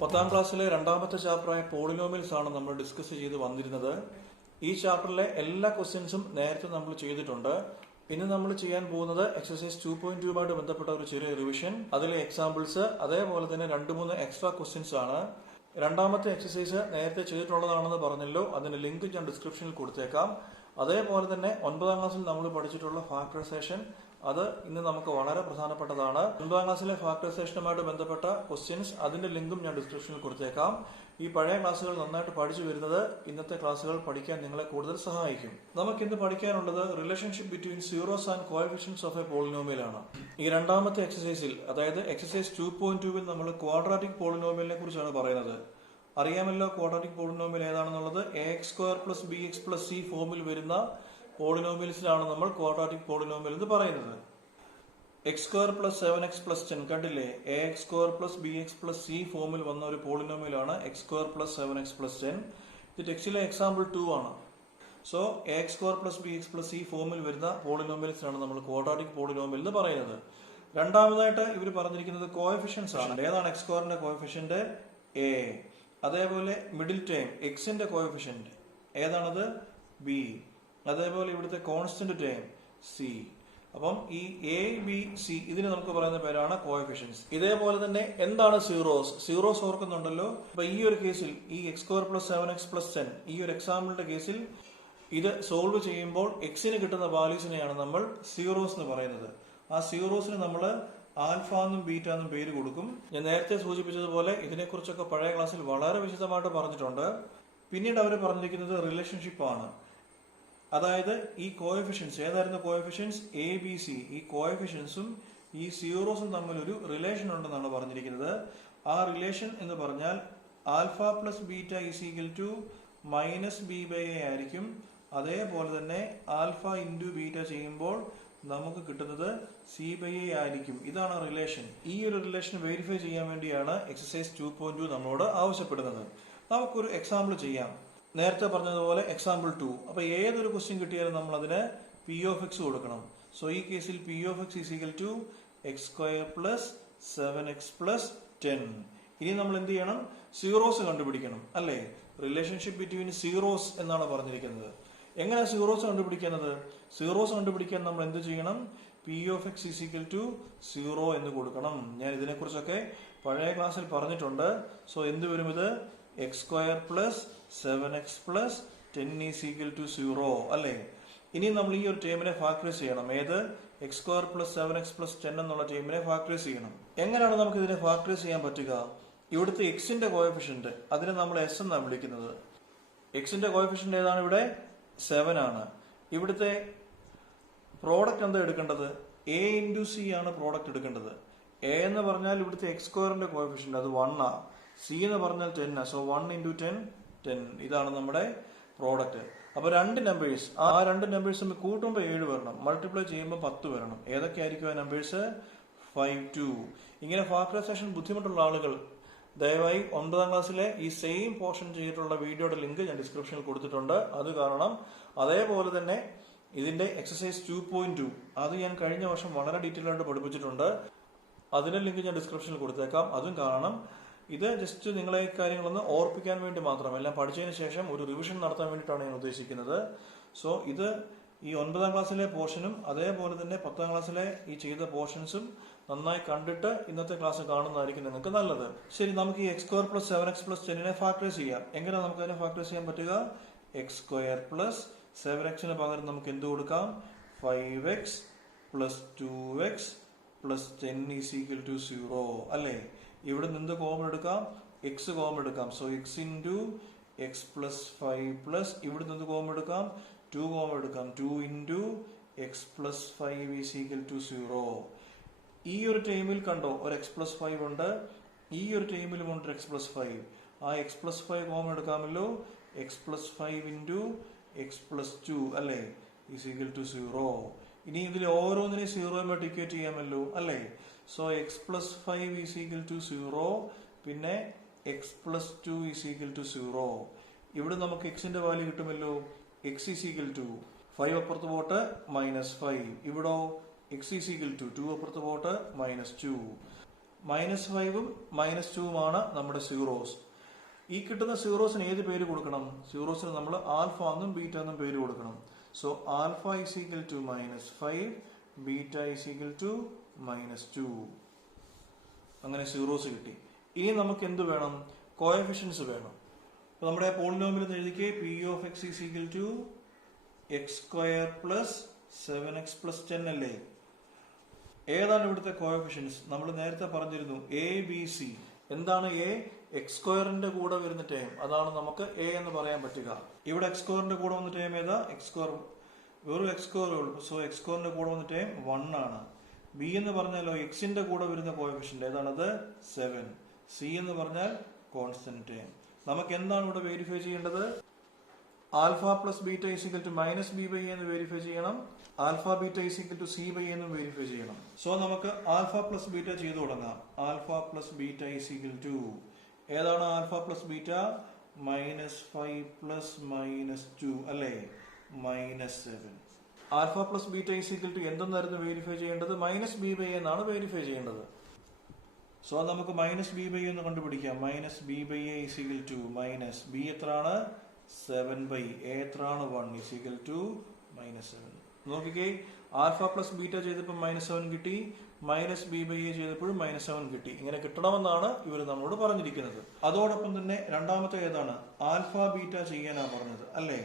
10ാം ക്ലാസ്സിലെ രണ്ടാമത്തെ ചാപ്റ്ററായ പോളിനോമിയൽസ് ആണ് നമ്മൾ ഡിസ്കസ് ചെയ്ത് വന്നിരുന്നത്. ഈ ചാപ്റ്ററിലെ എല്ലാ ക്വസ്റ്റ്യൻസും നേരത്തെ നമ്മൾ ചെയ്തിട്ടുണ്ട്. ഇന്ന് നമ്മൾ ചെയ്യാൻ പോകുന്നത് എക്സസൈസ് 2.2 ബന്ധപ്പെട്ട ഒരു ചെറിയ റിവിഷൻ, അതിലെ എക്സാമ്പിൾസ്, അതേപോലെ തന്നെ 2-3 എക്സ്ട്രാ ക്വസ്റ്റ്യൻസ് ആണ്. രണ്ടാമത്തെ എക്സസൈസ് നേരത്തെ ചെയ്തിട്ടുള്ളതാണെന്ന് പറഞ്ഞല്ലോ, അതിന്റെ ലിങ്ക് ഞാൻ ഡിസ്ക്രിപ്ഷനിൽ കൊടുത്തേക്കാം. അതേപോലെ തന്നെ 9ാം ക്ലാസ്സിൽ നമ്മൾ പഠിച്ചിട്ടുള്ള ഫാക്ടറൈസേഷൻ, അത് ഇന്ന് നമുക്ക് വളരെ പ്രധാനപ്പെട്ടതാണ്. 9ാം ക്ലാസ്സിലെ ഫാക്ടറൈസേഷനുമായിട്ട് ബന്ധപ്പെട്ട ക്വസ്റ്റ്യൻസ്, അതിന്റെ ലിങ്കും ഞാൻ ഡിസ്ക്രിപ്ഷനിൽ കൊടുത്തേക്കാം. ഈ പഴയ ക്ലാസ്സുകൾ നന്നായിട്ട് പഠിച്ചു വരുന്നത് ഇന്നത്തെ ക്ലാസ്സുകൾ പഠിക്കാൻ നിങ്ങളെ കൂടുതൽ സഹായിക്കും. നമുക്കിന്ന് പഠിക്കാനുള്ളത് relationship between zeros and coefficients of a polynomial ആണ്. ഈ രണ്ടാമത്തെ എക്സസൈസിൽ, അതായത് എക്സസൈസ് 2.2 നമ്മൾ ക്വാഡ്രാറ്റിക് പോളിനോമിയലിനെ കുറിച്ചാണ് പറയുന്നത്. അറിയാമല്ലോ quadratic polynomial ഏതാണെന്നുള്ളത്. ax² + bx + c ഫോമിൽ വരുന്ന പോളിനോമിയൽസിലാണ് നമ്മൾ ക്വാഡ്രാറ്റിക് പോളിനോമിയൽ എന്ന് പറയുന്നത്. x² + 7x + 10 കണ്ടില്ലേ, ax² + bx + c ഫോമിൽ വന്ന ഒരു പോളിനോമിയലാണ് x² + 7x + 10. ഇത് ടെക്സ്റ്റിലെ എക്സാമ്പിൾ 2 ആണ്. സോ ax² + bx + c ഫോമിൽ വരുന്ന പോളിനോമിയൽസിനാണ് നമ്മൾ ക്വാഡ്രാറ്റിക് പോളിനോമിയൽ എന്ന് പറയുന്നത്. രണ്ടാമതായിട്ട് ഇവർ പറഞ്ഞിരിക്കുന്നത് കോഎഫിഷ്യൻസ് ആണ്. ഏതാണ് x² കോഎഫിഷ്യന്റ്? a. അതേപോലെ മിഡിൽ ടേം എക്സിന്റെ കോഎഫിഷ്യന്റ് ഏതാണത്? b. അതേപോലെ ഇവിടുത്തെ കോൺസ്റ്റന്റ് ടേം c. അപ്പം ഈ എ, ബി, സി ഇതിന് നമുക്ക് പറയുന്ന പേരാണ് കോഎഫിഷ്യൻസ്. ഇതേപോലെ തന്നെ എന്താണ് സീറോസ്? സീറോസ് ഓർക്കുന്നുണ്ടല്ലോ. അപ്പൊ ഈ ഒരു കേസിൽ ഈ x² + 7x + 10 ഈ ഒരു എക്സാമ്പിളിന്റെ കേസിൽ ഇത് സോൾവ് ചെയ്യുമ്പോൾ എക്സിന് കിട്ടുന്ന വാല്യൂസിനെയാണ് നമ്മൾ സീറോസ് എന്ന് പറയുന്നത്. ആ സീറോസിന് നമ്മൾ ആൽഫ എന്നും ബീറ്റ എന്നും പേര് കൊടുക്കും. ഞാൻ നേരത്തെ സൂചിപ്പിച്ചതുപോലെ ഇതിനെക്കുറിച്ചൊക്കെ പഴയ ക്ലാസ്സിൽ വളരെ വിശദമായിട്ട് പറഞ്ഞിട്ടുണ്ട്. പിന്നീട് അവർ പറഞ്ഞിരിക്കുന്നത് റിലേഷൻഷിപ്പ് ആണ്. അതായത് ഈ കോഎഫിഷ്യൻസ് ഏതായിരുന്നു? Coefficients A, b, C. ഈ കോഎഫിഷ്യൻസും ഈ സീറോസും തമ്മിൽ ഒരു റിലേഷൻ ഉണ്ടെന്നാണ് പറഞ്ഞിരിക്കുന്നത്. ആ റിലേഷൻ എന്ന് പറഞ്ഞാൽ ആൽഫ + ബീറ്റ = -b/a ആയിരിക്കും. അതേപോലെ തന്നെ ആൽഫ × ബീറ്റ ചെയ്യുമ്പോൾ നമുക്ക് കിട്ടുന്നത് c/a ആയിരിക്കും. ഇതാണ് റിലേഷൻ. ഈ ഒരു റിലേഷൻ വെരിഫൈ ചെയ്യാൻ വേണ്ടിയാണ് എക്സസൈസ് 2.2 നമ്മളോട് ആവശ്യപ്പെടുന്നത്. നമുക്കൊരു എക്സാമ്പിൾ ചെയ്യാം. നേരത്തെ പറഞ്ഞതുപോലെ എക്സാമ്പിൾ 2. അപ്പൊ ഏതൊരു ക്വസ്റ്റ്യൻ കിട്ടിയാലും നമ്മൾ അതിന് p(x) കൊടുക്കണം. സോ ഈ കേസിൽ p(x) = x² + 7x + 10. ഇനി നമ്മൾ എന്ത് ചെയ്യണം? സീറോസ് കണ്ടുപിടിക്കണം, അല്ലേ? റിലേഷൻഷിപ്പ് ബിറ്റ്വീൻ സീറോസ് എന്നാണ് പറഞ്ഞിരിക്കുന്നത്. എങ്ങനെ സീറോസ് കണ്ടുപിടിക്കുന്നത്? സീറോസ് കണ്ടുപിടിക്കാൻ നമ്മൾ എന്ത് ചെയ്യണം? p(x) = 0 എന്ന് കൊടുക്കണം. ഞാൻ ഇതിനെക്കുറിച്ചൊക്കെ പഴയ ക്ലാസ്സിൽ പറഞ്ഞിട്ടുണ്ട്. സോ എന്ത് വരും? ഇത് x² + 7x + 10 = 0, അല്ലേ? ഇനി നമ്മൾ ഈ ഒരു ടേമിനെ ഫാക്ടറൈസ് ചെയ്യണം. ഏത്? x² + 7x + 10 എന്നുള്ള ടേമിനെ ഫാക്ടറൈസ് ചെയ്യണം. എങ്ങനെയാണ് നമുക്ക് ഇതിനെ ഫാക്ടറൈസ് ചെയ്യാൻ പറ്റുക? ഇവിടുത്തെ എക്സിന്റെ കോഎഫിഷ്യന്റ്, അതിനെ നമ്മൾ s എന്നാണ് വിളിക്കുന്നത്. എക്സിന്റെ കോഎഫിഷ്യന്റ് ഏതാണ്? ഇവിടെ 7 ആണ്. ഇവിടുത്തെ പ്രോഡക്റ്റ് എന്താ എടുക്കേണ്ടത്? a × c ആണ് പ്രോഡക്റ്റ് എടുക്കേണ്ടത്. a എന്ന് പറഞ്ഞാൽ ഇവിടുത്തെ x² കോഎഫിഷ്യന്റ്, അത് 1 ആ. c എന്ന് പറഞ്ഞാൽ 10 ആ. സോ 1 × 10 10. ഇതാണ് നമ്മുടെ പ്രോഡക്റ്റ്. അപ്പൊ രണ്ട് നമ്പേഴ്സ്, ആ രണ്ട് നമ്പേഴ്സ് കൂട്ടുമ്പോൾ 7 വരണം, മൾട്ടിപ്ലൈ ചെയ്യുമ്പോൾ 10 വരണം. ഏതൊക്കെ ആയിരിക്കും ആ നമ്പേഴ്സ്? 5, 2. ഇങ്ങനെ ഫാക്ടറൈസേഷൻ ബുദ്ധിമുട്ടുള്ള ആളുകൾ ദയവായി 9ാം ക്ലാസ്സിലെ ഈ സെയിം പോർഷൻ ചെയ്തിട്ടുള്ള വീഡിയോയുടെ ലിങ്ക് ഞാൻ ഡിസ്ക്രിപ്ഷനിൽ കൊടുത്തിട്ടുണ്ട്, അത് കാണണം. അതേപോലെ തന്നെ ഇതിന്റെ എക്സസൈസ് 2.2 അത് ഞാൻ കഴിഞ്ഞ വർഷം വളരെ ഡീറ്റെയിൽ ആയിട്ട് പഠിപ്പിച്ചിട്ടുണ്ട്. അതിന്റെ ലിങ്ക് ഞാൻ ഡിസ്ക്രിപ്ഷനിൽ കൊടുത്തേക്കാം, അതും കാണണം. ഇത് ജസ്റ്റ് നിങ്ങളെ കാര്യങ്ങളൊന്ന് ഓർപ്പിക്കാൻ വേണ്ടി മാത്രം, എല്ലാം പഠിച്ചതിന് ശേഷം ഒരു റിവിഷൻ നടത്താൻ വേണ്ടിയിട്ടാണ് ഞാൻ ഉദ്ദേശിക്കുന്നത്. സോ ഇത് ഈ 9ാം ക്ലാസ്സിലെ പോർഷനും അതേപോലെ തന്നെ 10ാം ക്ലാസ്സിലെ ഈ ചെയ്ത പോർഷൻസും നന്നായി കണ്ടിട്ട് ഇന്നത്തെ ക്ലാസ് കാണുന്നതായിരിക്കും നിങ്ങൾക്ക് നല്ലത്. ശരി, നമുക്ക് ഈ x² + 7x + 10 ഫാക്ടറൈസ് ചെയ്യാം. എങ്ങനെ നമുക്ക് അതിനെ ഫാക്ടറൈസ് ചെയ്യാൻ പറ്റുക? x² + 7x പകരം നമുക്ക് എന്ത് കൊടുക്കാം? 5x + 2x + 10 = 0, അല്ലേ? ഇവിടെ നിന്ന് കോമൺ എടുക്കാം, x കോമൺ എടുക്കാം. സോ x × x + 5 ഇവിടെ നിന്ന് കോമൺ എടുക്കാം, 2 കോമൺ എടുക്കാം, 2 × x + 5 = 0. ഈ ഒരു ടൈമിൽ കണ്ടോ ഒരു x + 5 ഉണ്ട്, ഈ ഒരു ടൈമിലും ഉണ്ട് x + 5. ആ x + 5 കോമൺ എടുക്കാമല്ലോ. x + 5 × x + 2, അല്ലേ? = 0. ഇനി ഇതിൽ ഓരോന്നിനെയും 0 ഡിക്വേറ്റ് ചെയ്യാമല്ലോ, അല്ലേ? സോ x + 5 = 0, പിന്നെ x + 2 = 0. ഇവിടെ നമുക്ക് എക്സിന്റെ വാല്യൂ കിട്ടുമല്ലോ. x = 5 അപ്പുറത്ത് പോട്ട് -5. ഇവിടോ x = 2 അപ്പുറത്ത് പോട്ട് -2. -5ഉം -2ഉമാണ് നമ്മുടെ സീറോസ്. ഈ കിട്ടുന്ന സീറോസിന് ഏത് പേര് കൊടുക്കണം? സീറോസിന് നമ്മൾ ആൽഫ എന്നും ബീറ്റ എന്നും പേര് കൊടുക്കണം. So alpha is equal to -5, beta is equal to -2. അങ്ങനെ സീറോസ് കിട്ടി. ഇനി നമുക്ക് എന്ത് വേണം? കോഎഫിഷ്യൻസ് വേണം. അപ്പൊ നമ്മുടെ പോളിനോമിയൽ എഴുതിക്കേ p of x is equal to x² plus 7x plus 10 അല്ലേ? ഏതാണ് ഇവിടുത്തെ കോഎഫിഷ്യൻസ്? നമ്മൾ നേരത്തെ പറഞ്ഞിരുന്നു എ ബി സി. എന്താണ് എ? x² കൂടെ വരുന്ന ടേം, അതാണ് നമുക്ക് എ എന്ന് പറയാൻ പറ്റുക. ഇവിടെ x² കൂടെ വന്ന ടേം ഏതാ? x², വെറും x² ഉള്ളൂ. സോ x² കൂടെ വന്ന ടേം 1 ആണ്. ബി എന്ന് പറഞ്ഞാലോ എക്സിന്റെ കൂടെ വരുന്ന കോഎഫിഷ്യന്റ് ഏതാണത്? 7. സി എന്ന് പറഞ്ഞാൽ കോൺസ്റ്റന്റ് ടേം. നമുക്ക് എന്താണ് ഇവിടെ വെരിഫൈ ചെയ്യേണ്ടത്? Alpha plus beta is equal to -b/a എന്ന് വെരിഫൈ ചെയ്യണം. Alpha beta is equal to c/a എന്നും വെരിഫൈ ചെയ്യണം. സോ നമുക്ക് ആൽഫ പ്ലസ് ബീറ്റ ചെയ്തു തുടങ്ങാം. Alpha plus beta is equal to ഏതാണ്? ആൽഫ പ്ലസ് ബീറ്റ -5 പ്ലസ് -2 അല്ലേ? -7. Alpha plus beta is equal to എന്തെന്നായിരുന്നു വെരിഫൈ ചെയ്യേണ്ടത്? -b/a എന്നാണ് വെരിഫൈ ചെയ്യേണ്ടത്. സോ നമുക്ക് -b/a എന്ന് കണ്ടുപിടിക്കാം. -b/a is equal to b എത്രയാണ്? 7/a. എത്രയാണ്? 1 ഈസ് ഈക്വൽ ടു -7. നോക്കിക്കേ, ആൽഫ പ്ലസ് ബീറ്റ ചെയ്തപ്പോൾ -7 കിട്ടി, -b/a ചെയ്തപ്പോഴും -7 കിട്ടി. ഇങ്ങനെ കിട്ടണമെന്നാണ് ഇവർ നമ്മളോട് പറഞ്ഞിരിക്കുന്നത്. അതോടൊപ്പം തന്നെ രണ്ടാമത്തെ ഏതാണ്? ആൽഫ ബീറ്റ ചെയ്യാനാണ് പറഞ്ഞത് അല്ലേ?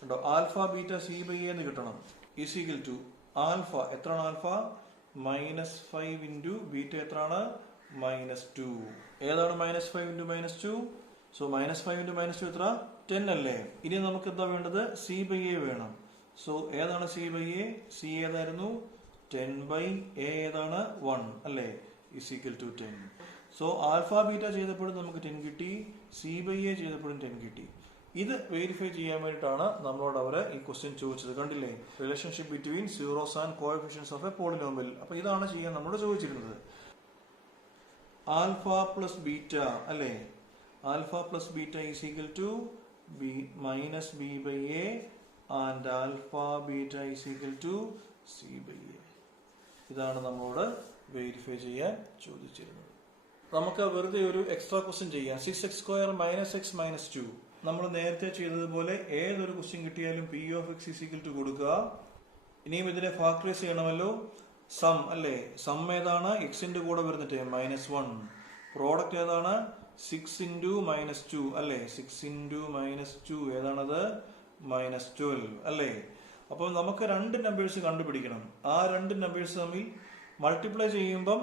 കേട്ടോ, ആൽഫ ബീറ്റ c/a എന്ന് കിട്ടണം. ഈസ് ഈക്വൽ ടു ആൽഫ എത്രയാണ്? ആൽഫ -5 ഇൻറ്റു ബീറ്റ എത്രയാണ്? -2. ഏതാണ് -5 ഇൻറ്റു -2? സോ -5 ഇൻറ്റു -2 എത്ര? 10 അല്ലേ? ഇനി നമുക്ക് എന്താ വേണ്ടത്? c/a വേണം. സോ ഏതാണ് c/a? c ഏതായിരുന്നു? 10/a ഏതാണ്? 1 അല്ലേ? Is equal to 10. So alpha beta ചെയ്തപ്പോഴും നമുക്ക് 10 കിട്ടി, c/a ചെയ്തപ്പോഴും 10 കിട്ടി. ഇത് വെരിഫൈ ചെയ്യാൻ വേണ്ടിയിട്ടാണ് നമ്മളോട് അവർ ഈ ക്വസ്റ്റ്യൻ ചോദിച്ചത്. കണ്ടില്ലേ? Relationship between zeros and coefficients of a polynomial. അപ്പൊ ഇതാണ് ചെയ്യാൻ നമ്മളോട് ചോദിച്ചിരുന്നത്. ആൽഫ പ്ലസ് ബീറ്റ അല്ലേ? Alpha plus beta is equal to -b/a and alpha beta is equal to c/a. ഇതാണ് നമ്മളോട് വെരിഫൈ ചെയ്യാൻ ചോദിച്ചിരുന്നത്. നമുക്ക് വെറുതെ ഒരു എക്സ്ട്രാ ക്വസ്റ്റ്യൻ ചെയ്യാം. 6x² - x - 2. നമ്മൾ നേരത്തെ ചെയ്തതുപോലെ ഏതൊരു ക്വസ്റ്റ്യൻ കിട്ടിയാലും p of x is equal to കൊടുക്കുക. ഇനിയും ഇതിനെ ഫാക്ടറൈസ് ചെയ്യണമല്ലോ. സം അല്ലേ? സം ഏതാണ്? എക്സിന്റെ കൂടെ വരുന്ന ടൈം -1. പ്രോഡക്റ്റ് ഏതാണ്? 6 ഇൻറ്റു -2 അല്ലേ? 6 ഇൻറ്റു -2 ഏതാണത്? -12 അല്ലേ? അപ്പോൾ നമുക്ക് രണ്ട് നമ്പേഴ്സ് കണ്ടുപിടിക്കണം. ആ രണ്ട് നമ്പേഴ്സ് തമ്മിൽ മൾട്ടിപ്ലൈ ചെയ്യുമ്പം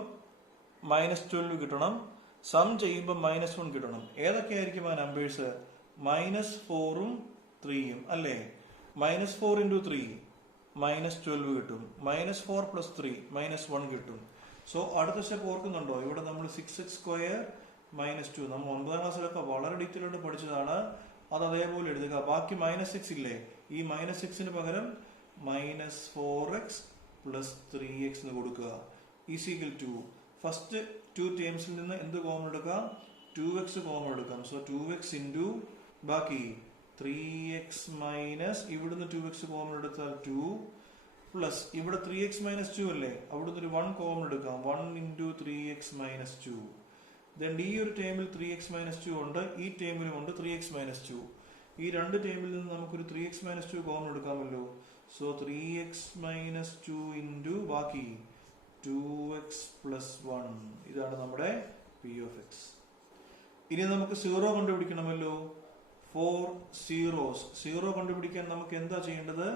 -12 കിട്ടണം, സം ചെയ്യുമ്പോൾ -1 കിട്ടണം. ഏതൊക്കെയായിരിക്കും ആ നമ്പേഴ്സ്? -4ഉം 3ഉം അല്ലേ? -4 ഇൻറ്റു 3 -12 കിട്ടും. -4 പ്ലസ് 3 -1 കിട്ടും. സോ അടുത്ത സ്റ്റെപ്പ് ഓർക്കുന്നുണ്ടോ? ഇവിടെ നമ്മൾ 6x² -2 നമ്മൾ 9ാം ക്ലാസ്സിലൊക്കെ വളരെ ഡീറ്റെയിൽ ആയിട്ട് പഠിച്ചതാണ്. അത് അതേപോലെ എഴുതുക. ബാക്കി -6 ഇല്ലേ? ഈ -6ന് പകരം -4x പ്ലസ് 3x എന്ന് കൊടുക്കുക. ഈസ് ഈക്വൽ ടു ഫസ്റ്റ് 2 ടേംസിൽ നിന്ന് എന്ത് കോമൺ എടുക്കാം? 2x കോമൺ എടുക്കാം. സോ 2x ഇൻറ്റു ബാക്കി 3x മൈനസ് ഇവിടുന്ന് 2x കോമൺ എടുത്താൽ 2 പ്ലസ് ഇവിടെ 3x - 2 അല്ലേ? അവിടുന്ന് ഒരു 1 കോമൺ എടുക്കാം. 1 ഇൻറ്റു 3x - 2. ദെൻ ഈ ഒരു ടേമിൽ 3x - 2 ഉണ്ട്, ഈ ടേമിലും ഉണ്ട് 3x - 2. ഈ രണ്ട് ടേമിൽ നിന്ന് നമുക്കൊരു 3x - 2 കോമൺ എടുക്കാമല്ലോ. സോ 3x - 2 ഇൻറ്റു ബാക്കി 2x പ്ലസ് 1. ഇതാണ് നമ്മുടെ p ഓഫ് x. ഇനി നമുക്ക് 0 കണ്ടുപിടിക്കണമല്ലോ. 4 zeros. 0 കണ്ടുപിടിക്കാൻ നമുക്ക് എന്താ ചെയ്യേണ്ടത്?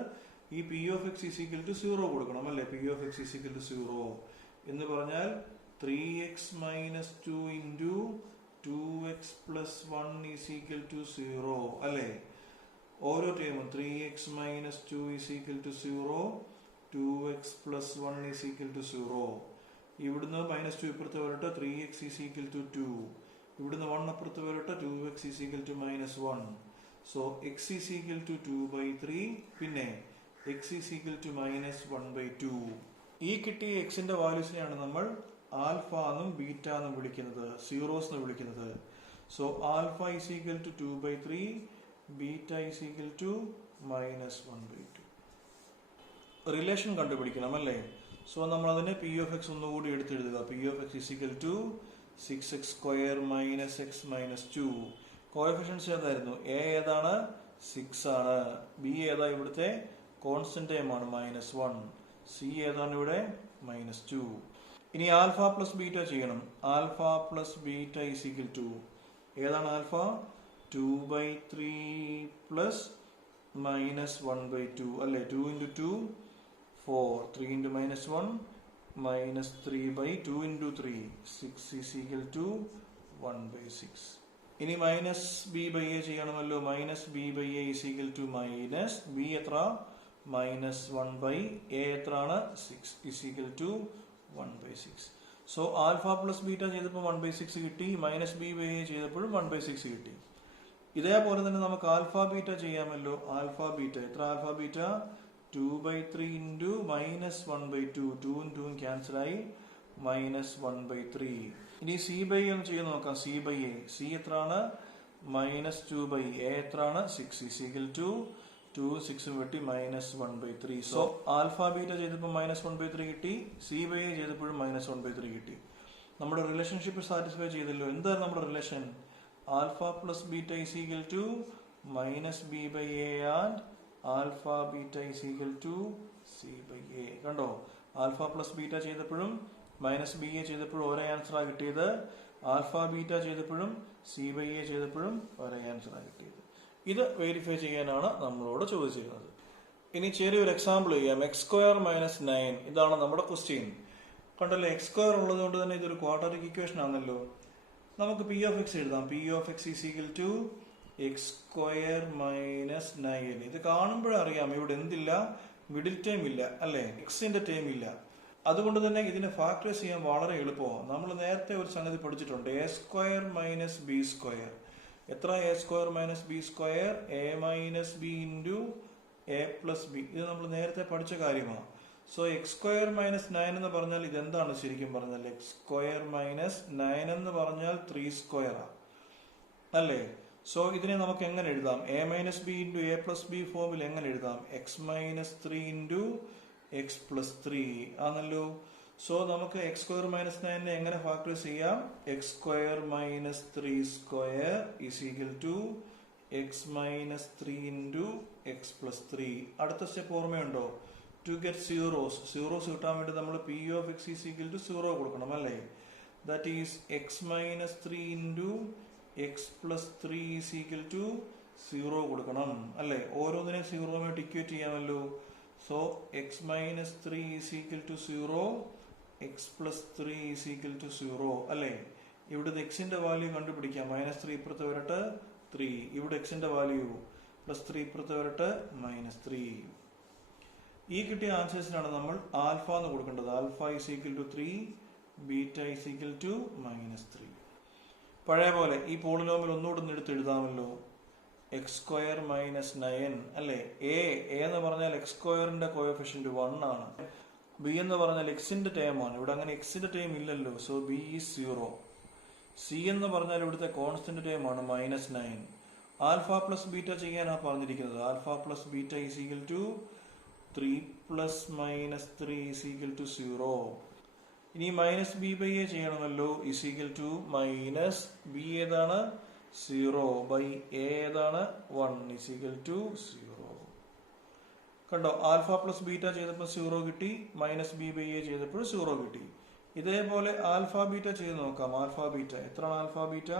ഈ p of x is equal to 0 കൊടുക്കണം അല്ലേ? p of x is equal to 0 എന്ന് പറഞ്ഞാൽ 3x - 2 into 2x plus 1 is equal to 0 അല്ലേ? ഓരോ ടേമും 3x - 2 is equal to 0, 2x plus 1 is equal to 0. ഇവിടുന്ന് -2 ഇപ്പുറത്ത് വരട്ടെ, 3x ഈസ് ഈക്വൽ ടു 2. ഇവിടുന്ന് 1 അപ്പുറത്ത് വരട്ടെ, 2x is equal to -1. So x is equal to 2/3, പിന്നെ x ഈസ് ഈക്വൽ ടു -1/2. ഈ കിട്ടിയ എക്സിന്റെ വാല്യൂസിനെയാണ് നമ്മൾ ആൽഫ എന്നും ബീറ്റ എന്നും വിളിക്കുന്നത്, സീറോസ് എന്ന് വിളിക്കുന്നത്. So alpha is equal to 2/3, beta is equal to -1/2. Relation കണ്ടുപിടിക്കണം അല്ലേ? സോ നമ്മൾ അതിനെ പി ഓഫ് എക്സ് ഒന്നുകൂടി എടുത്തെഴുതുക. P of x is equal to 6x² minus x minus 2. Coefficients ഏതായിരുന്നു? എ ഏതാണ്? 6 ആണ്. ബി ഏതാ? ഇവിടുത്തെ കോൺസ്റ്റന്റ് ടൈം ആണ് -1. സി ഏതാണ് ഇവിടെ? -2. ഇനി ആൽഫ പ്ലസ് ബീറ്റ ചെയ്യണം. Alpha plus beta is equal to ഏതാണ് ആൽഫ? 2/3 പ്ലസ് -1/2 അല്ലേ? 2 × 2 4, 3 × -1 -3/2 × 3 6 ഇസിക്കൽ ടു 1/6. ഇനി -b/a ചെയ്യണമല്ലോ. -b/a ഇസിക്കൽ ടു ബി എത്ര? -1/a എത്രയാണ്? 6 is equal to 1/6. So alpha plus beta ചെയ്തപ്പോൾ 1/6 കിട്ടി. -b/a ചെയ്തപ്പോഴും 1/6 കിട്ടി. ഇതേപോലെ തന്നെ നമുക്ക് ആൽഫ ബീറ്റ ചെയ്യാമല്ലോ. ആൽഫ ബീറ്റ എത്ര? Alpha beta 2/3 × -1/2. 2 ും 2 ക്യാൻസൽ ആയി -1/3. ഇനി c/a ഒന്ന് ചെയ്ത് നോക്കാം. c/a സി എത്രയാണ്? -2/a എത്രയാണ്? 6 ഇസിക്കൽ ടു 2 6 വെട്ടി -1/3. സോ ആൽഫ ബീറ്റ ചെയ്തപ്പോൾ -1/3 കിട്ടി. c/a ചെയ്തപ്പോഴും -1/3 കിട്ടി. നമ്മുടെ റിലേഷൻഷിപ്പ് സാറ്റിസ്ഫൈ ചെയ്തല്ലോ. എന്താണ് നമ്മുടെ relation? Alpha plus beta is equal to -b/a and alpha beta is equal to c/a. കണ്ടോ? ആൽഫ പ്ലസ് ബീറ്റ ചെയ്തപ്പോഴും -b/a ചെയ്തപ്പോഴും ഒരേ ആൻസറാണ് കിട്ടിയത്. ആൽഫ ബീറ്റ ചെയ്തപ്പോഴും c/a ചെയ്തപ്പോഴും ഒരേ ആൻസറാണ് കിട്ടിയത്. ഇത് വെരിഫൈ ചെയ്യാനാണ് നമ്മളോട് ചോദിച്ചിരുന്നത്. ഇനി ചെറിയൊരു എക്സാമ്പിൾ ചെയ്യാം. x² - 9 ഇതാണ് നമ്മുടെ ക്വസ്റ്റ്യൻ. കണ്ടല്ലോ, x² ഉള്ളത് കൊണ്ട് തന്നെ ഇതൊരു ക്വാഡ്രാറ്റിക് ഇക്വേഷൻ ആണല്ലോ. നമുക്ക് പി ഓഫ് എക്സ് എഴുതാം. P of x is equal to x² - 9. ഇത് കാണുമ്പോഴറിയാം ഇവിടെ എന്തില്ല? മിഡിൽ ടേം ഇല്ല അല്ലെ? എക്സിന്റെ ടേം ഇല്ല. അതുകൊണ്ട് തന്നെ ഇതിനെ ഫാക്ടറൈസ് ചെയ്യാൻ വളരെ എളുപ്പമാണ്. നമ്മൾ നേരത്തെ ഒരു സംഗതി പഠിച്ചിട്ടുണ്ട്. a² - b². എത്ര? a² - b²? a - b × a + b. ഇത് നമ്മൾ നേരത്തെ പഠിച്ച കാര്യമാണ്. സോ x² - 9 എന്ന് പറഞ്ഞാൽ ഇതെന്താണ് ശരിക്കും പറഞ്ഞാൽ? x² - 9 എന്ന് പറഞ്ഞാൽ 3² അല്ലേ? സോ ഇതിനെ നമുക്ക് എങ്ങനെ എഴുതാം? a - b × a + b ഫോമിൽ എങ്ങനെ എഴുതാം? x - 3 × x + 3 ആണല്ലോ. സോ നമുക്ക് x² - 9 എങ്ങനെ ഫാക്ടറൈസ് ചെയ്യാം? x² - 3² is equal to x - 3 × x + 3. അടുത്ത സ്റ്റെപ്പ് ഓർമ്മയുണ്ടോ? ടു ഗെറ്റ് സീറോസ് കിട്ടാൻ വേണ്ടി നമ്മൾ p of x is equal to 0 കൊടുക്കണം അല്ലേ? That is x - 3 × x + 3 is equal to 0 കൊടുക്കണം അല്ലേ? ഓരോന്നിനെ 0 ഇക്വേറ്റ് ചെയ്യാമല്ലോ. So x - 3 is equal to 0, x + 3 is equal to 0 അല്ലേ? ഇവിടെ എക്സിന്റെ വാല്യൂ കണ്ടുപിടിക്കാം. -3 ഇപ്പുറത്ത് വരട്ടെ 3. ഇവിടെ എക്സിന്റെ വാല്യൂ +3 ഇപ്പുറത്ത് വരട്ടെ -3. ഈ കിട്ടിയ ആൻസേഴ്സിനാണ് നമ്മൾ ആൽഫ എന്ന് കൊടുക്കേണ്ടത്. Alpha equal to 3, beta is equal to -3. പഴയ പോലെ ഈ പോളിനോമിയൽ ഒന്നുകൂടെ ഒന്ന് എടുത്ത് എഴുതാമല്ലോ. x² - 9 അല്ലേ? എ എന്ന് പറഞ്ഞാൽ x² കോഎഫിഷ്യന്റ് 1 ആണ്. ബി എന്ന് പറഞ്ഞാൽ എക്സിന്റെ ടേം ആണ്. ഇവിടെ അങ്ങനെ എക്സിന്റെ ടേം ഇല്ലല്ലോ. So B is 0. സി എന്ന് പറഞ്ഞാൽ ഇവിടുത്തെ കോൺസ്റ്റന്റ് ടേം ആണ് -9. ആൽഫ പ്ലസ് ബീറ്റ ചെയ്യാനാണ് പറഞ്ഞിരിക്കുന്നത്. Alpha plus beta is equal to 3 + -3 is equal to 0. ഇനി -b/a ചെയ്യണമല്ലോ. ഇസിക്കൽ ടു -b ഏതാണ്? 0/a ഏതാണ്? 1 ഇസിക്കൽ ടു 0. കണ്ടോ? ആൽഫ പ്ലസ് ബീറ്റ ചെയ്തപ്പോൾ 0 കിട്ടി. -b/a ചെയ്തപ്പോൾ 0 കിട്ടി. ഇതേപോലെ ആൽഫ ബീറ്റ ചെയ്ത് നോക്കാം. ആൽഫ ബീറ്റ എത്രയാണ്? Alpha beta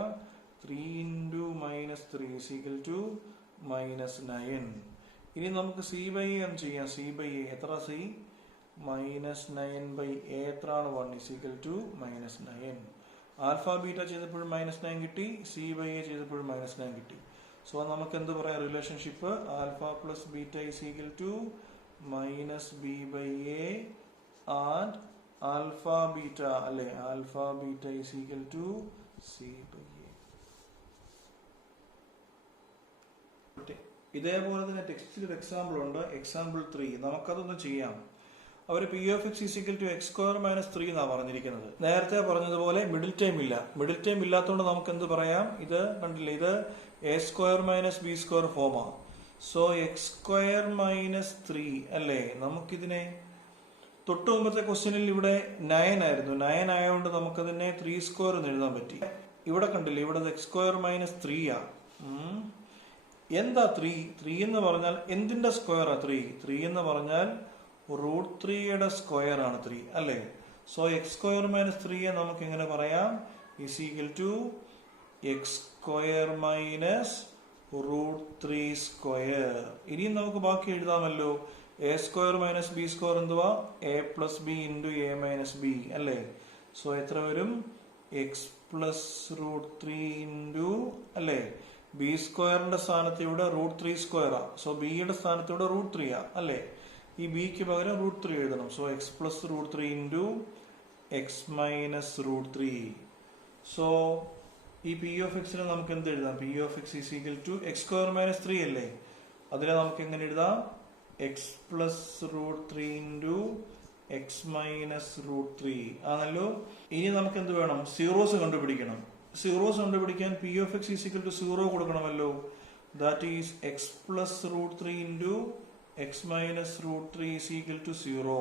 3 × -3 is equal to -9. ഇനി നമുക്ക് c/a എന്ന് ചെയ്യാം. c/a എത്ര? c -9/a എത്രയാണ്? 1 ഇസിക്കൽ ടു -9. ആൽഫ ബീറ്റ ചെയ്തപ്പോഴും -9 കിട്ടി. c/a ചെയ്തപ്പോഴും -9 കിട്ടി. സോ നമുക്ക് എന്ത് പറയാം? Relationship alpha plus beta is equal to -b/a and alpha beta അല്ലെ? Alpha beta is equal to c/a. ഇതേപോലെ തന്നെ ടെക്സ്റ്റിൽ ഒരു എക്സാമ്പിൾ ഉണ്ട്. എക്സാമ്പിൾ 3. നമുക്കതൊന്ന് ചെയ്യാം. അവർ p of x is equal to x² - 3 എന്നാണ് പറഞ്ഞിരിക്കുന്നത്. നേരത്തെ പറഞ്ഞതുപോലെ മിഡിൽ ടൈം ഇല്ല. മിഡിൽ ടൈം ഇല്ലാത്തതുകൊണ്ട് നമുക്ക് എന്ത് പറയാം? ഇത് കണ്ടില്ലേ? ഇത് a² - b² ഫോമാണ്. സോ x² - 3 അല്ലേ? നമുക്കിതിനെ തൊട്ട് മുമ്പത്തെ ക്വസ്റ്റ്യനിൽ ഇവിടെ 9 ആയിരുന്നു. 9 ആയതുകൊണ്ട് നമുക്കതിനെ 3 സ്ക്വയർ എന്ന് എഴുതാൻ പറ്റി. ഇവിടെ കണ്ടില്ലേ, ഇവിടെ x സ്ക്വയർ മൈനസ് 3 ആ. എന്താ 3 എന്ന് പറഞ്ഞാൽ എന്തിന്റെ സ്ക്വയറാ 3 എന്ന് പറഞ്ഞാൽ √3 സ്ക്വയർ ആണ് 3 അല്ലേ. സോ എക്സ് സ്ക്വയർ മൈനസ് 3 നമുക്ക് എങ്ങനെ പറയാം, is equal to x square minus √3 square. ഇനിയും നമുക്ക് ബാക്കി എഴുതാമല്ലോ. A square minus b square എന്തുവാ, a plus b into a minus b അല്ലേ. സോ എത്ര വരും, എക്സ് പ്ലസ് √3 ഇൻറ്റു അല്ലേ, ബി സ്ക്വയറിന്റെ സ്ഥാനത്ത് ഇവിടെ √3 സ്ക്വയറാ. സോ ബിയുടെ സ്ഥാനത്ത് ഇവിടെ √3 ആ അല്ലേ. ഈ ബിക്ക് പകരം √3 എഴുതണം. So x plus √3 into x minus √3. So ഈ പി ഓഫ് എക്സിനെ നമുക്ക് എന്ത് എഴുതാം, P of x is equal to x square minus 3 അല്ലേ. അതിനെ നമുക്ക് എങ്ങനെ എഴുതാം, x plus √3 into x minus √3 ആണല്ലോ. ഇനി നമുക്ക് എന്ത് വേണം, സീറോസ് കണ്ടുപിടിക്കണം. സീറോസ് കണ്ടുപിടിക്കാൻ p of x is equal to 0 കൊടുക്കണമല്ലോ. That is x plus √3 into x minus √3 is equal to 0.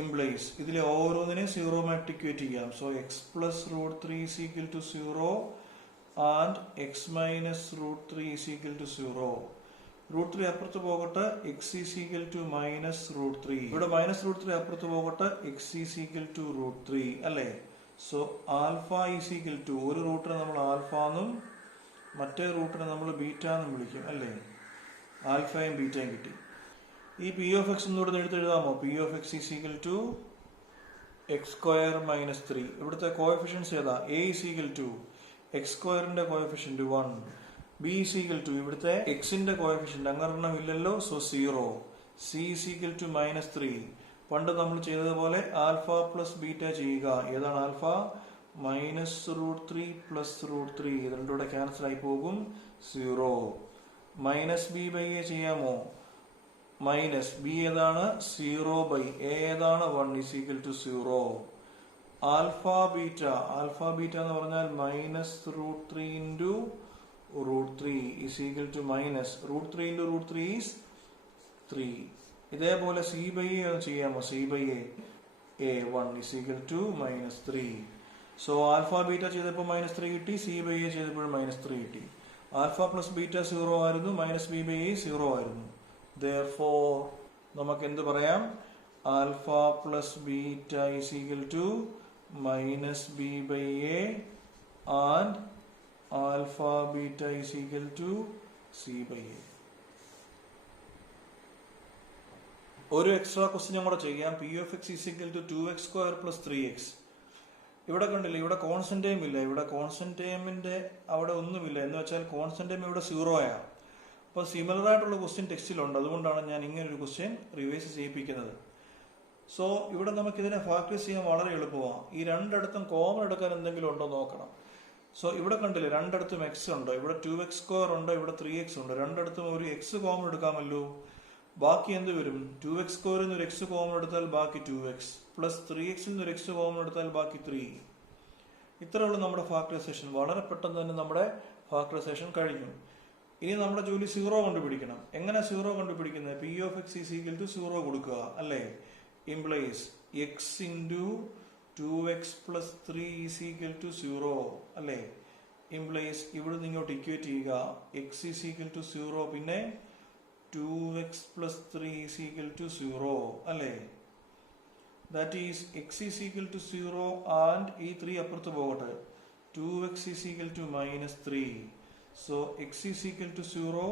Implies ഇതിലെ ഓരോന്നിനെ 0 മാറ്റിക്വേറ്റ് ചെയ്യാം. So x plus √3 is equal to 0 and x minus √3 is equal to 0. √3 അപ്പുറത്ത് പോകട്ടെ, x is equal to minus √3. ഇവിടെ minus √3 അപ്പുറത്ത് പോകട്ടെ, എക്സ് ഈസ് ഈക്വൽ ടു √3 അല്ലേ. So alpha is equal to, ഒരു റൂട്ടിനെ നമ്മൾ ആൽഫ എന്നും മറ്റേ റൂട്ടിനെ നമ്മൾ ബീറ്റ എന്നും വിളിക്കും അല്ലേ. ആൽഫയും ബീറ്റയും കിട്ടി. ഈ പി ഓഫ് എക്സ് ഒന്നുകൂടെ എഴുതാമോ, p of x is equal to x square minus 3. ഇവിടുത്തെ കോഎഫിഷ്യൻസ് ഏതാ, a is equal to x സ്ക്വയറിന്റെ coefficient 1, b is equal to ഇവിടുത്തെ എക്സിന്റെ കോഎഫിഷ്യന്റ് അങ്ങനെണ്ണം ഇല്ലല്ലോ. So 0. C is equal to minus 3. പണ്ട് നമ്മൾ ചെയ്തതുപോലെ ആൽഫ പ്ലസ് ബീറ്റ ചെയ്യുക. ഏതാണ് ആൽഫ, മൈനസ് √3 പ്ലസ് √3. ഇത് രണ്ടുകൂടെ ക്യാൻസൽ ആയി പോകും, 0. മൈനസ് ബി ബൈ എ ചെയ്യാമോ, മൈനസ് ബി ഏതാണ് 0 ബൈ എ ഏതാണ് 1 is equal to 0. Alpha beta എന്ന് പറഞ്ഞാൽ minus √3 into √3 is equal to minus √3 into √3 is 3. ഇതേപോലെ സി ബൈ എ ഒന്ന് ചെയ്യാമോ, c by a 1 is equal to minus 3. So alpha beta ചെയ്തപ്പോൾ minus 3 കിട്ടി, സി ബൈ എ ചെയ്തപ്പോൾ മൈനസ് 3 കിട്ടി. ആൽഫ പ്ലസ് ബീറ്റ 0 ആയിരുന്നു, മൈനസ് ബി ബൈ എ 0 ആയിരുന്നു. Therefore നമുക്ക് എന്ത് പറയാം, alpha plus beta is equal to minus b by a and alpha beta is equal to c by a. ഒരു എക്സ്ട്രാ ക്വസ്റ്റ്യൻ കൂടെ ചെയ്യാം. P of x is equal to 2x square plus 3x. ഇവിടെ കണ്ടില്ല, ഇവിടെ constant time ഇല്ല. ഇവിടെ constant ടൈമിന്റെ അവിടെ ഒന്നുമില്ല, എന്ന് വെച്ചാൽ കോൺസ്റ്റന്റ് ടൈം ഇവിടെ 0 ആണ്. അപ്പോൾ സിമിലർ ആയിട്ടുള്ള ക്വസ്റ്റ്യൻ ടെക്സ്റ്റിലുണ്ട്. അതുകൊണ്ടാണ് ഞാൻ ഇങ്ങനെ ഒരു ക്വസ്റ്റ്യൻ റിവൈസ് ചെയ്യിപ്പിക്കുന്നത്. സോ ഇവിടെ നമുക്ക് ഇതിനെ ഫാക്ടറൈസ് ചെയ്യാൻ വളരെ എളുപ്പമാണ്. ഈ രണ്ടിടത്തും കോമൺ എടുക്കാൻ എന്തെങ്കിലും ഉണ്ടോ നോക്കണം. സോ ഇവിടെ കണ്ടില്ലേ, രണ്ടിടത്തും എക്സ് ഉണ്ട്. ഇവിടെ 2x സ്ക്വയർ ഉണ്ട്, ഇവിടെ 3x ഉണ്ട്. രണ്ടിടത്തും ഒരു എക്സ് കോമൺ എടുക്കാമല്ലോ. ബാക്കി എന്ത് വരും, 2x സ്ക്വയറിൽ നിന്ന് ഒരു എക്സ് കോമൺ എടുത്താൽ ബാക്കി 2x പ്ലസ് 3x നിന്ന് ഒരു എക്സ് കോമൺ എടുത്താൽ ബാക്കി 3. ഇത്രയുള്ള നമ്മുടെ ഫാക്ടറൈസേഷൻ. വളരെ പെട്ടെന്ന് തന്നെ നമ്മുടെ ഫാക്ടറൈസേഷൻ കഴിഞ്ഞു. ഇനി നമ്മുടെ ജോലി 0 കണ്ടുപിടിക്കണം. എങ്ങനെ 0 കണ്ടുപിടിക്കുന്നത്, P of x is equal to 0 കൊടുക്കുക അല്ലേ. Implies x into 2x plus 3 is equal to 0 അല്ലേ. ഇംപ്ലൈസ് ഇവിടെ ഇങ്ങോട്ട് ഇക്വേറ്റ് ചെയ്യുക, എക്സ് ഈസ് ഈക്വൽ ടു 0 പിന്നെ 2x plus 3 is equal to 0 അല്ലേ. That is x is equal to 0 and ഈ 3 അപ്പുറത്ത് പോകട്ടെ, 2x is equal to minus 3. So x is equal to 0,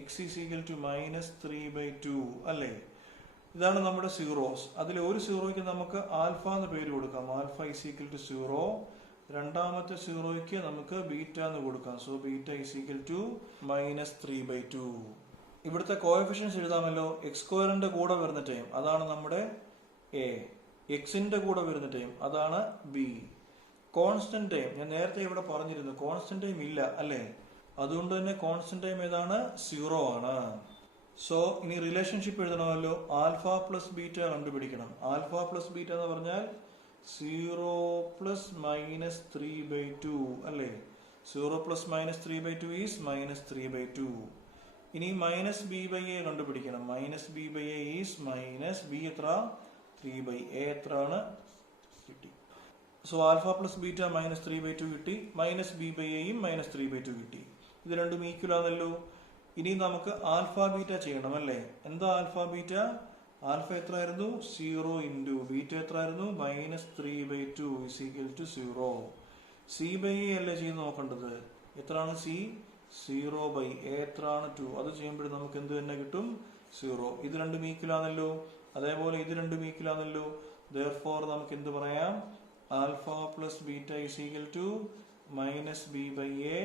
x is equal to minus 3/2 അല്ലേ. ഇതാണ് നമ്മുടെ zeros. അതിൽ ഒരു സീറോയ്ക്ക് നമുക്ക് ആൽഫ എന്ന് പേര് കൊടുക്കാം. Alpha is equal to 0. രണ്ടാമത്തെ സീറോയ്ക്ക് നമുക്ക് ബീറ്റ എന്ന് കൊടുക്കാം. So beta is equal to minus 3/2. ഇവിടുത്തെ കോഎഫിഷ്യൻസ് എഴുതാമല്ലോ. എക്സ് സ്ക്വയറിന്റെ കൂടെ വരുന്ന ടൈം അതാണ് നമ്മുടെ എ, എക്സിന്റെ കൂടെ വരുന്ന ടൈം അതാണ് ബി. കോൺസ്റ്റന്റ് ടൈം ഞാൻ നേരത്തെ ഇവിടെ പറഞ്ഞിരുന്നു, കോൺസ്റ്റന്റ് ടൈം ഇല്ല അല്ലേ. അതുകൊണ്ട് തന്നെ കോൺസ്റ്റന്റ് ടൈം ഏതാണ്, 0 ആണ്. സോ ഇനി റിലേഷൻഷിപ്പ് എഴുതണമല്ലോ. ആൽഫ പ്ലസ് ബീറ്റ കണ്ടുപിടിക്കണം. ആൽഫ പ്ലസ് ബീറ്റ എന്ന് പറഞ്ഞാൽ 0 പ്ലസ് മൈനസ് 3/2 അല്ലേ. 0 പ്ലസ് മൈനസ് 3/2 ഈസ് മൈനസ് 3/2. ഇനി മൈനസ് ബി ബൈ എ കണ്ടുപിടിക്കണം. Minus b by a is minus b എത്ര 3/a എത്രയാണ് കിട്ടി. So alpha plus beta minus 3/2 കിട്ടി. മൈനസ് ബി ബൈ എയും മൈനസ് 3/2 കിട്ടി. ഇത് രണ്ടും ഈക്വൽ ആണല്ലോ. ഇനി നമുക്ക് ആൽഫ ബീറ്റ ചെയ്യണം അല്ലേ? എന്താ ആൽഫ ബീറ്റ? ആൽഫ എത്രയായിരുന്നു? 0 ഇൻറ്റു ബീറ്റ എത്രയായിരുന്നു? Minus 3/2 is equal to 0. C by a അല്ലേ ചെയ്ത് നോക്കേണ്ടത്. എത്രയാണ് സി? 0/a എത്രയാണ് 2. അത് ചെയ്യുമ്പോൾ നമുക്ക് എന്ത് തന്നെ കിട്ടും? 0. ഇത് രണ്ടും ഈക്വൽ ആണല്ലോ. അതേപോലെ ഇത് രണ്ടും ഈക്വൽ ആണല്ലോ. therefore നമുക്ക് എന്ത് പറയാം? Alpha plus beta is equal to minus b by a.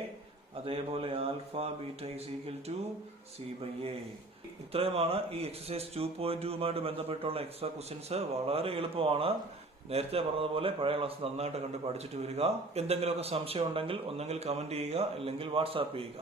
അതേപോലെ alpha beta is equal to c by a. ഇത്രയുമാണ് ഈ എക്സസൈസ് 2.2 ബന്ധപ്പെട്ടുള്ള എക്സ്ട്രാ ക്വസ്റ്റ്യൻസ്. വളരെ എളുപ്പമാണ്. നേരത്തെ പറഞ്ഞതുപോലെ പഴയ ക്ലാസ് നന്നായിട്ട് കണ്ട് പഠിച്ചിട്ട് വരിക. എന്തെങ്കിലുമൊക്കെ സംശയം ഉണ്ടെങ്കിൽ ഒന്നെങ്കിൽ കമന്റ് ചെയ്യുക, അല്ലെങ്കിൽ വാട്സാപ്പ് ചെയ്യുക.